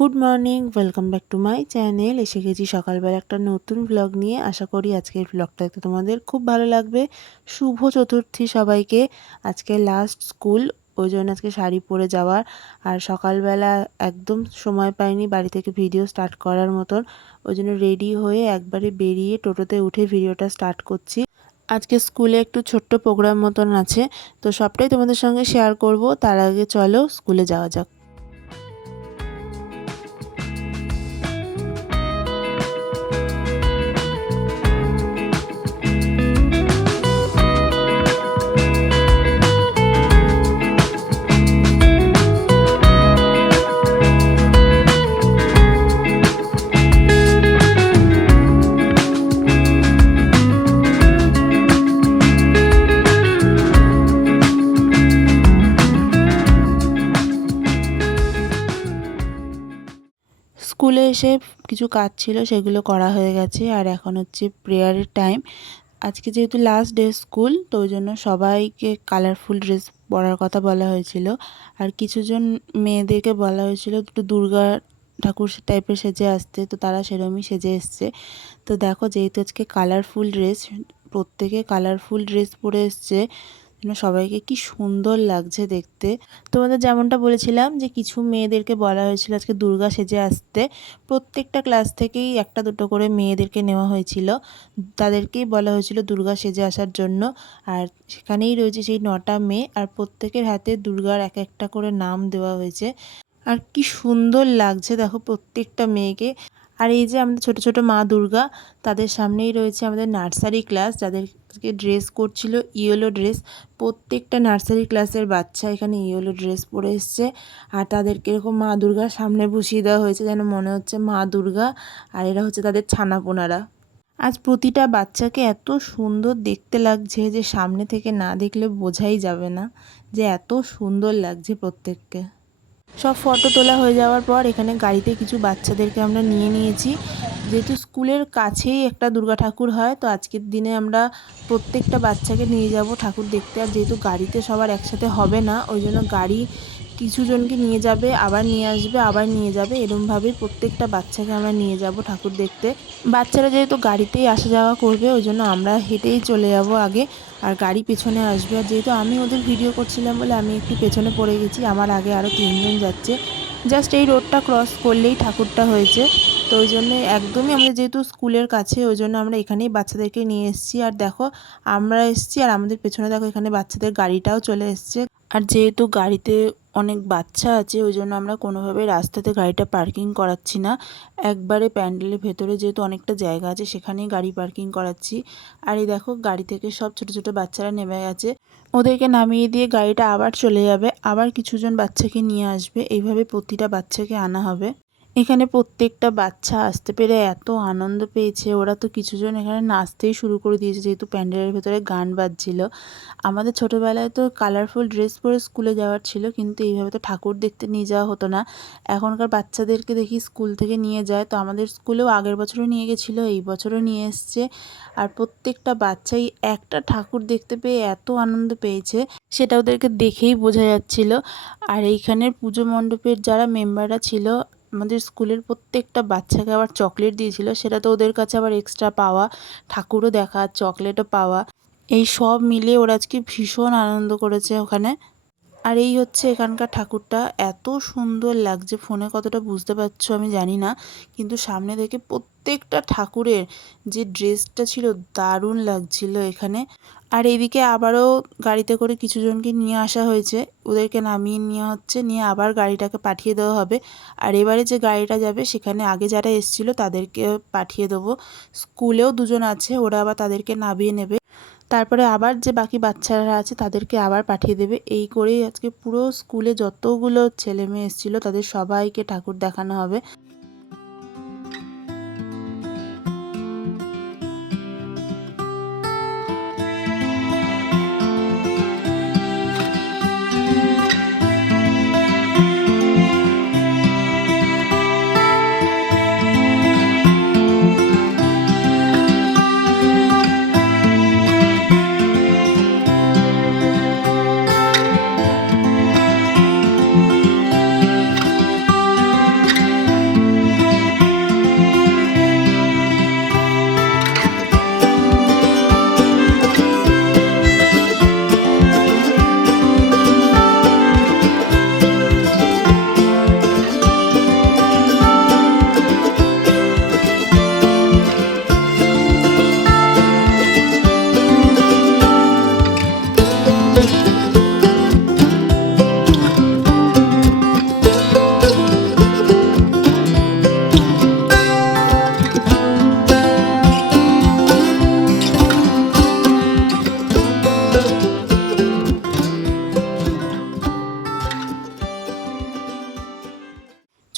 Good morning, welcome back to my channel. এসে গেছি সকালবেলা একটা নতুন ব্লগ নিয়ে। আশা করি আজকের ব্লগটা দেখতে তোমাদের খুব ভালো লাগবে। শুভ চতুর্থী সবাইকে। আজকে লাস্ট স্কুল, ওই জন্য আজকে শাড়ি পরে যাওয়ার। আর সকালবেলা একদম সময় পাইনি বাড়ি থেকে ভিডিও স্টার্ট করার মতন, ওই জন্য রেডি হয়ে একবারে বেরিয়ে টোটোতে উঠে ভিডিওটা স্টার্ট করছি। আজকে স্কুলে একটু ছোট্ট প্রোগ্রাম মতন আছে, তো সবটাই তোমাদের সঙ্গে শেয়ার করব। তার আগে চলো স্কুলে যাওয়া যাক। স্কুলে এসে কিছু কাজ ছিল, সেগুলো করা হয়ে গেছে। আর এখন হচ্ছে প্রেয়ারের টাইম। আজকে যেহেতু লাস্ট ডে স্কুল, তো ওই জন্য সবাইকে কালারফুল ড্রেস পরার কথা বলা হয়েছিল। আর কিছুজন মেয়েদেরকে বলা হয়েছিল একটু দুর্গা ঠাকুর টাইপের সেজে আসতে, তো তারা সেরকমই সেজে এসছে। তো দেখো, যেহেতু আজকে কালারফুল ড্রেস, প্রত্যেকে কালারফুল ড্রেস পরে এসছে, সবাইকে কি সুন্দর লাগছে দেখতে। তোমাদের যেমনটা বলেছিলাম যে কিছু মেয়েদেরকে বলা হয়েছিল আজকে দুর্গা সেজে আসতে। প্রত্যেকটা ক্লাস থেকেই একটা দুটো করে মেয়েদেরকে নেওয়া হয়েছিল, তাদেরকেই বলা হয়েছিল দুর্গা সেজে আসার জন্য। আর সেখানেই রয়েছে সেই 9টা মেয়ে, আর প্রত্যেকের হাতে দুর্গার এক একটা করে নাম দেওয়া হয়েছে। আর কি সুন্দর লাগছে দেখো প্রত্যেকটা মেয়েকে। আর এই যে আমাদের ছোট ছোট মা দুর্গা, তাদের সামনেই রয়েছে আমাদের নার্সারি ক্লাস, যাদেরকে ড্রেস করছিল ইয়েলো ড্রেস। প্রত্যেকটা নার্সারি ক্লাসের বাচ্চা এখানে ইয়েলো ড্রেস পরে এসছে। আর তাদেরকে এরকম মা দুর্গার সামনে বসিয়ে দেওয়া হয়েছে, যেন মনে হচ্ছে মা দুর্গা, আর এরা হচ্ছে তাদের ছানাপোনারা। আজ প্রতিটা বাচ্চাকে এত সুন্দর দেখতে লাগছে যে সামনে থেকে না দেখলে বোঝাই যাবে না যে এত সুন্দর লাগছে প্রত্যেককে। সব ফটো তোলা হয়ে যাওয়ার পর এখানে গাড়িতে কিছু বাচ্চাদেরকে আমরা নিয়ে নিয়েছি। যেহেতু স্কুলের কাছেই একটা দুর্গা ঠাকুর হয়, তো আজকের দিনে আমরা প্রত্যেকটা বাচ্চাকে নিয়ে যাব ঠাকুর দেখতে। আর যেহেতু গাড়িতে সবার একসাথে হবে না, ওই জন্য গাড়ি কিছু জনকে নিয়ে যাবে, আবার নিয়ে আসবে, আবার নিয়ে যাবে, এরমভাবেই প্রত্যেকটা বাচ্চাকে আমরা নিয়ে যাব ঠাকুর দেখতে। বাচ্চারা যেহেতু গাড়িতেই আসা যাওয়া করবে, ওই জন্য আমরা হেঁটেই চলে যাব আগে, আর গাড়ি পেছনে আসবে। আর যেহেতু আমি ওদের ভিডিও করছিলাম বলে আমি একটু পেছনে পড়ে গেছি, আমার আগে আরও 3জন যাচ্ছে। জাস্ট এই রোডটা ক্রস করলেই ঠাকুরটা হয়েছে, তো ওই জন্য একদমই আমাদের যেহেতু স্কুলের কাছে, ওই জন্য আমরা এখানেই বাচ্চাদেরকে নিয়ে এসেছি। আর দেখো, আমরা এসেছি আর আমাদের পেছনে দেখো এখানে বাচ্চাদের গাড়িটাও চলে এসছে। আর যেহেতু গাড়িতে অনেক বাচ্চা আছে, ওই জন্য আমরা কোনোভাবেই রাস্তাতে গাড়িটা পার্কিং করাচ্ছি না, একবারে প্যান্ডেলের ভেতরে যেহেতু অনেকটা জায়গা আছে সেখানেই গাড়ি পার্কিং করাচ্ছি। আর এই দেখো, গাড়ি থেকে সব ছোট ছোট বাচ্চারা নেমে গেছে, ওদেরকে নামিয়ে দিয়ে গাড়িটা আবার চলে যাবে, আবার কিছুজন বাচ্চাকে নিয়ে আসবে, এইভাবে প্রতিটা বাচ্চাকে আনা হবে। এখানে প্রত্যেকটা বাচ্চা আসতে পেরে এত আনন্দ পেয়েছে, ওরা তো কিছুজন এখানে নাচতেই শুরু করে দিয়েছে, যেহেতু প্যান্ডেলের ভেতরে গান বাজছিল। আমাদের ছোটোবেলায় তো কালারফুল ড্রেস পরে স্কুলে যাওয়ার ছিল, কিন্তু এইভাবে তো ঠাকুর দেখতে নিয়ে যাওয়া হতো না। এখনকার বাচ্চাদেরকে দেখি স্কুল থেকে নিয়ে যায়, তো আমাদের স্কুলেও আগের বছরও নিয়ে গেছিলো, এই বছরও নিয়ে এসছে। আর প্রত্যেকটা বাচ্চাই একটা ঠাকুর দেখতে পেয়ে এত আনন্দ পেয়েছে, সেটা ওদেরকে দেখেই বোঝা যাচ্ছিল। আর এইখানের পুজো মণ্ডপের যারা মেম্বাররা ছিল, আমাদের স্কুলের প্রত্যেকটা বাচ্চাকে আবার চকলেট দিয়েছিল, সেটা তো ওদের কাছে আবার এক্সট্রা পাওয়া, ঠাকুরও দেখা, চকলেটও পাওয়া, এই সব মিলিয়ে ওরা আজকে ভীষণ আনন্দ করেছে ওখানে। আর এই হচ্ছে এখানকার ঠাকুরটা, এত সুন্দর লাগছে, ফোনে কতটা বুঝতে পারছো আমি জানি না, কিন্তু সামনে থেকে প্রত্যেকটা ঠাকুরের যে ড্রেসটা ছিল দারুণ লাগছিল এখানে। আর এইদিকে আবারও গাড়িতে করে কিছুজনকে নিয়ে আসা হয়েছে, ওদেরকে নামিয়ে নেওয়া হচ্ছে, নিয়ে আবার গাড়িটাকে পাঠিয়ে দেওয়া হবে। আর এবারে যে গাড়িটা যাবে সেখানে আগে যারা এসেছিলো তাদেরকে পাঠিয়ে দেবো। স্কুলেও দুজন আছে, ওরা আবার তাদেরকে নামিয়ে নেবে, তারপরে আবার যে বাকি বাচ্চারা আছে তাদেরকে আবার পাঠিয়ে দেবে। এই করেই আজকে পুরো স্কুলে যতগুলো ছেলে মেয়ে এসেছিলো তাদের সবাইকে ঠাকুর দেখানো হবে।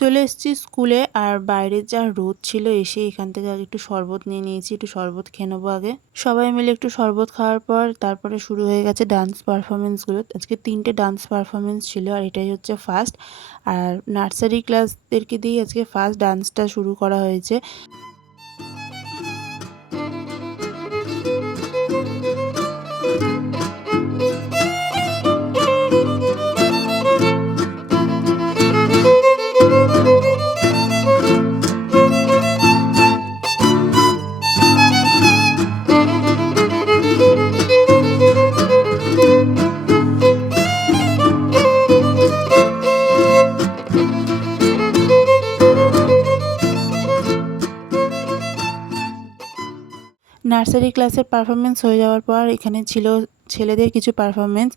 চলে এসেছি স্কুলে, আর বাইরের যা রোদ ছিল, এসে এখান থেকে আগে একটু শরবত নিয়ে নিয়েছি। একটু শরবত খেয়ে নেবো আগে। সবাই মিলে একটু শরবত খাওয়ার পর তারপরে শুরু হয়ে গেছে ডান্স পারফরমেন্সগুলো। আজকে 3টে ডান্স পারফরমেন্স ছিল, আর এটাই হচ্ছে ফার্স্ট। আর নার্সারি ক্লাসদেরকে দিয়ে আজকে ফার্স্ট ডান্সটা শুরু করা হয়েছে। নার্সারি ক্লাসের পারফরমেন্স হয়ে যাওয়ার পর এখানে ছিল ছেলেদের কিছু পারফরমেন্স।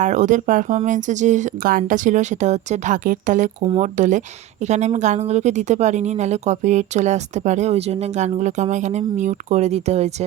আর ওদের পারফরমেন্সে যে গানটা ছিল সেটা হচ্ছে ঢাকের তালে কোমর দোলে। এখানে আমি গানগুলোকে দিতে পারিনি, নাহলে কপিরাইট চলে আসতে পারে, ওই জন্য গানগুলোকে আমার এখানে মিউট করে দিতে হয়েছে।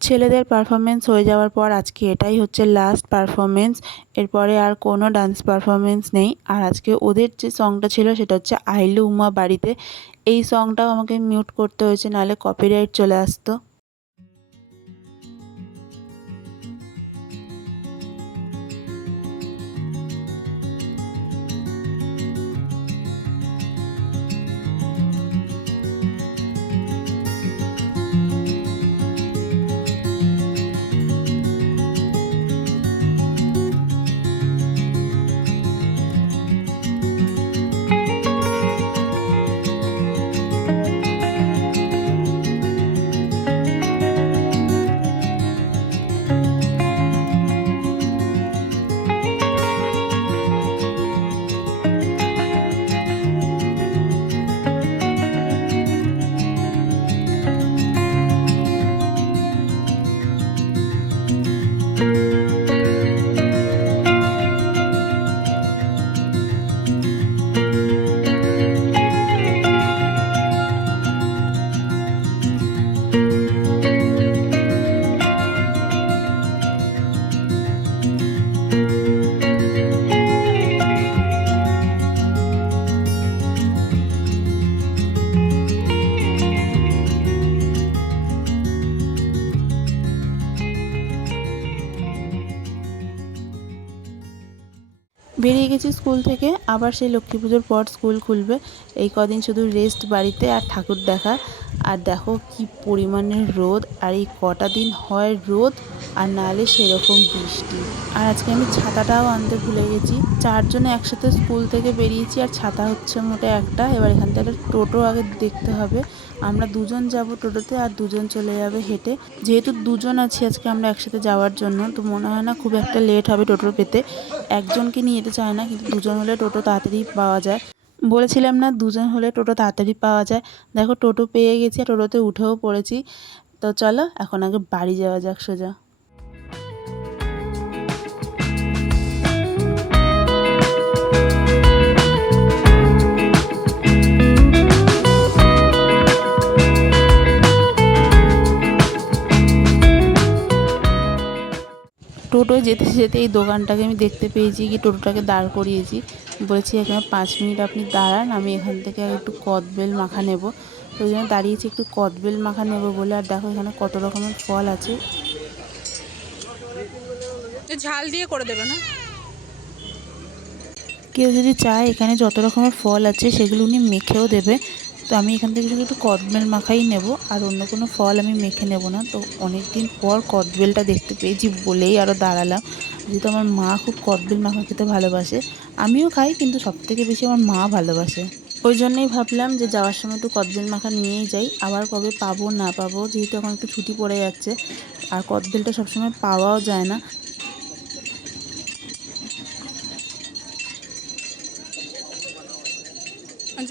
ছেলেদের পারফরমেন্স হয়ে যাওয়ার পর আজকে এটাই হচ্ছে লাস্ট পারফরমেন্স। এরপরে আর কোনো ডান্স পারফরমেন্স নেই। আর আজকে ওদের যে সংটা ছিল সেটা হচ্ছে আইলু উমা বাড়িতে। এই সংটাও আমাকে মিউট করতে হয়েছে, নাহলে কপিরাইট চলে আসতো। বেরিয়ে গেছি স্কুল থেকে, আবার সেই লক্ষ্মী পুজোর পর স্কুল খুলবে। এই কদিন শুধু রেস্ট বাড়িতে আর ঠাকুর দেখা। আর দেখো কি পরিমাণের রোদ, আর এই কটা দিন হয় রোদ, আর নাহলে সেরকম বৃষ্টি। আর আজকে আমি ছাতাটাও আনতে ভুলে গেছি। 4 জনে একসাথে স্কুল থেকে বেরিয়েছি, আর ছাতা হচ্ছে মোটে একটা। এবার এখান থেকে টোটো আগে দেখতে হবে। আমরা 2 জন যাব টোটোতে, আর 2 জন চলে যাবে হেঁটে। যেহেতু 2 জন আছি আজকে আমরা একসাথে যাওয়ার জন্য, তো মনে হয় না খুব একটা লেট হবে টোটো পেতে। একজনকে নিয়ে যেতে চায় না, কিন্তু 2 জন হলে টোটো তাড়াতাড়ি পাওয়া যায়। বলেছিলাম না 2 জন হলে টোটো তাড়াতাড়ি পাওয়া যায়। দেখো টোটো পেয়ে গেছি, আর টোটোতে উঠেও পড়েছি। তো চলো এখন আগে বাড়ি যাওয়া যাক সোজা। টোটোয় যেতে যেতে এই দোকানটাকে আমি দেখতে পেয়েছি, কি টোটোটাকে দাঁড় করিয়েছি। বলেছি এখানে 5 মিনিট আপনি দাঁড়ান, আমি এখান থেকে একটু কদবেল মাখা নেব। তো ওই জন্য দাঁড়িয়েছি একটু কদবেল মাখা নেব বলে। আর দেখো এখানে কত রকমের ফল আছে। ঝাল দিয়ে করে দেবে না? কেউ যদি চায় এখানে যত রকমের ফল আছে সেগুলো উনি মেখেও দেবে। তো আমি এখান থেকে শুধু একটু কদবেল মাখাই নেব, আর অন্য কোনো ফল আমি মেখে নেব না। তো অনেক দিন পর কদবেলটা দেখতে পেয়েছি বলেই আরও দাঁড়ালাম। যেহেতু আমার মা খুব কদবেল মাখা খেতে ভালোবাসে, আমিও খাই, কিন্তু সবথেকে বেশি আমার মা ভালোবাসে। ওই জন্যই ভাবলাম যে যাওয়ার সময় একটু কদবেল মাখা নিয়েই যাই। আবার কবে পাবো না পাবো, যেহেতু এখন একটু ছুটি পড়ে যাচ্ছে আর কদবেলটা সবসময় পাওয়াও যায় না।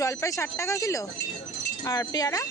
জলপাই 60 টাকা কিলো, আর পেয়ারা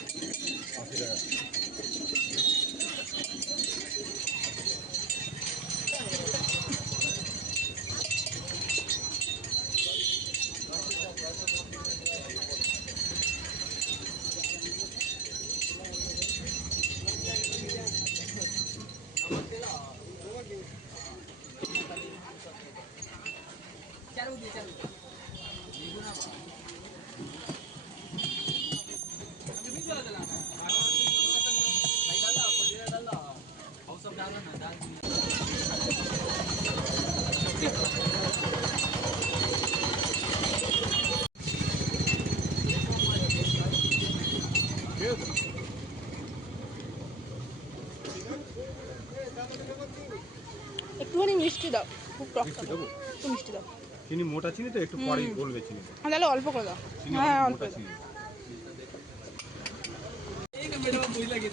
একটুখানি মিষ্টি দাও, খুব টক দেবো, একটু মিষ্টি দাও। চিনি মোটা চিনি তো একটু পরেই গলবে চিনি, তাহলে অল্প করে দাও। হ্যাঁ অল্প দাও,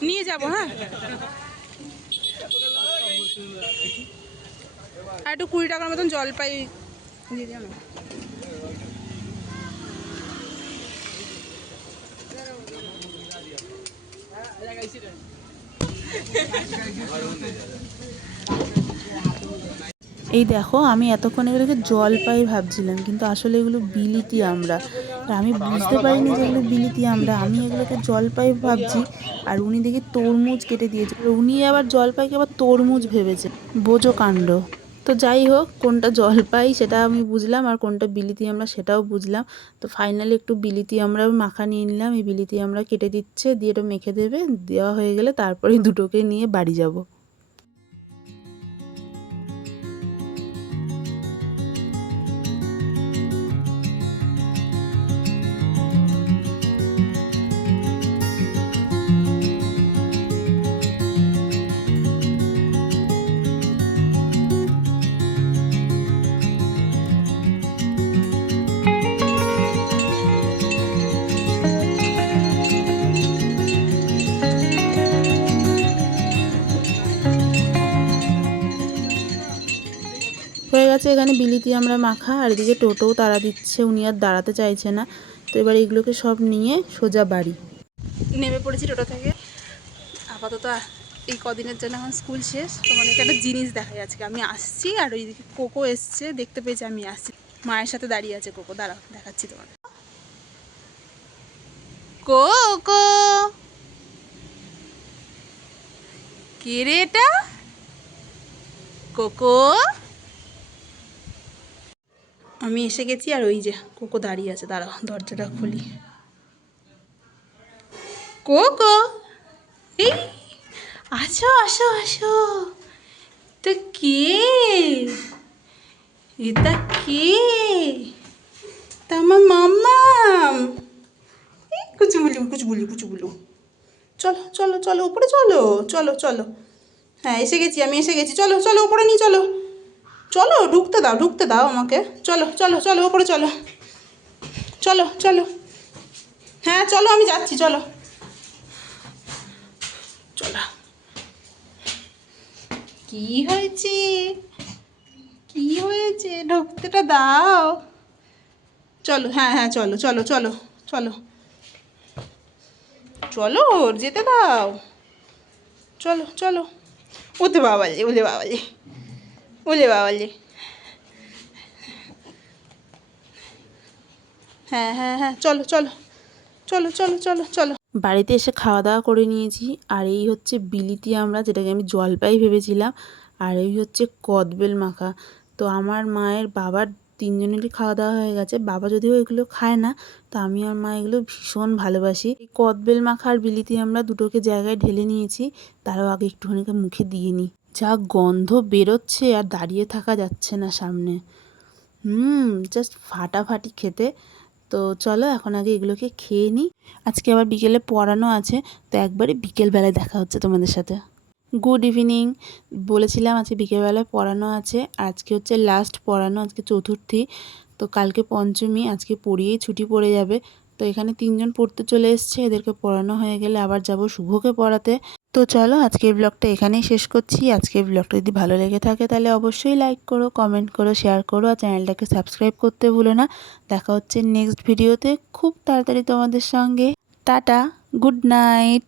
নিয়ে যাবো। হ্যাঁ আর একটু 20 টাকার মতন জলপাই দিয়ে দিও না। এই দেখো, আমি এতক্ষণ এগুলোকে জলপাই ভাবছিলাম, কিন্তু আসলে এগুলো বিলিতি আমড়া। আর আমি বুঝতে পারিনি যে এগুলো বিলিতি আমড়া, আমি এগুলোকে জলপাই ভাবছি। আর উনি দেখি তরমুজ কেটে দিয়েছে, উনি আবার জলপাইকে আবার তরমুজ ভেবেছে, বোঝো কাণ্ড। তো যাই হোক, কোনটা জলপাই সেটা আমি বুঝলাম আর কোনটা বিলিতি আমড়া সেটাও বুঝলাম। তো ফাইনালি একটু বিলিতি আমড়া মাখা নিয়ে নিলাম। এই বিলিতি আমড়া কেটে দিচ্ছে, দিয়ে এটা মেখে দেবে, দেওয়া হয়ে গেলে তারপরে দুটোকে নিয়ে বাড়ি যাব। হয়ে গেছে এখানে বিলিতি আমরা মাখা, আর এদিকে টোটোও তাড়া দিচ্ছে, উনি আর দাঁড়াতে চাইছে না। তো এবার এগুলোকে সব নিয়ে সোজা বাড়ি নেমে পড়েছি টোটো থেকে। আপাতত এই কদিনের জন্য এখন স্কুল শেষ। তোমাদেরকে একটা জিনিস দেখাই আজকে। আমি আসছি আর ওইদিকে কোকো এসছে, দেখতে পেয়েছি আমি আসছি, মায়ের সাথে দাঁড়িয়ে আছে কোকো। দাঁড়াও দেখাচ্ছি তোমাদের। কোকো, কে রে এটা? কোকো, আমি এসে গেছি আর ওই যে কোকো দাঁড়িয়ে আছে। দাঁড়াও দরজাটা খুলি। কোকো, এই আসো আসো আসো। তো কে এটা? কে? তা আমার মাম্মাম। কুচু বলি কুচু বলি কুচু বলু। চলো চলো চলো উপরে চলো, চলো চলো। হ্যাঁ এসে গেছি, আমি এসে গেছি। চলো চলো উপরে নিয়ে চলো, চলো ঢুকতে দাও আমাকে। চলো চলো চলো উপরে চলো, চলো চলো। হ্যাঁ চলো আমি যাচ্ছি, চলো চলো। কি হয়েছে? কি হয়েছে? ঢুকতেটা দাও। চলো, হ্যাঁ হ্যাঁ চলো চলো চলো চলো চলো, যেতে দাও। চলো চলো। ওতে বাবালে, ওলে বাবালে, ওলে বাবালে। হ্যাঁ হ্যাঁ হ্যাঁ চলো চলো চলো চলো চলো চলো। বাড়িতে এসে খাওয়া দাওয়া করে নিয়েছি। আর এই হচ্ছে বিলিতি আমড়া, যেটাকে আমি জলপাই ভেবেছিলাম, আর এই হচ্ছে কদবেল মাখা। তো আমার মায়ের বাবার তিনজনেরই খাওয়া দাওয়া হয়ে গেছে। বাবা যদিও এগুলো খায় না, তো আমি আর মা এগুলো ভীষণ ভালোবাসি। এই কদবেল মাখা আর বিলিতি আমড়া দুটোকে জায়গায় ঢেলে নিয়েছি, তারও আগে একটুখানি মুখে দিয়ে নিই। যা গন্ধ বেরোচ্ছে, আর দাঁড়িয়ে থাকা যাচ্ছে না সামনে। জাস্ট ফাটাফাটি খেতে। তো চলো এখন আগে এগুলোকে খেয়ে নিই। আজকে আবার বিকেলে পড়ানো আছে, তো একবারে বিকেলবেলায় দেখা হচ্ছে তোমাদের সাথে। Good evening. বলেছিলাম আজকে বিকেলবেলায় পড়ানো আছে, আজকে হচ্ছে লাস্ট পড়ানো, আজকে চতুর্থী, তো কালকে পঞ্চমী, আজকে পড়িয়েই ছুটি পড়ে যাবে। তো এখানে 3জন পড়তে চলে এসছে, এদেরকে পড়ানো হয়ে গেলে আবার যাব শুভকে পড়াতে। তো চলো আজকের ব্লগটা এখানেই শেষ করছি। আজকের ব্লগটা যদি ভালো লেগে থাকে তাহলে অবশ্যই লাইক করো, কমেন্ট করো, শেয়ার করো, আর চ্যানেলটাকে সাবস্ক্রাইব করতে ভুলো না। দেখা হচ্ছে নেক্সট ভিডিওতে খুব তাড়াতাড়ি তোমাদের সঙ্গে। Tata, good night.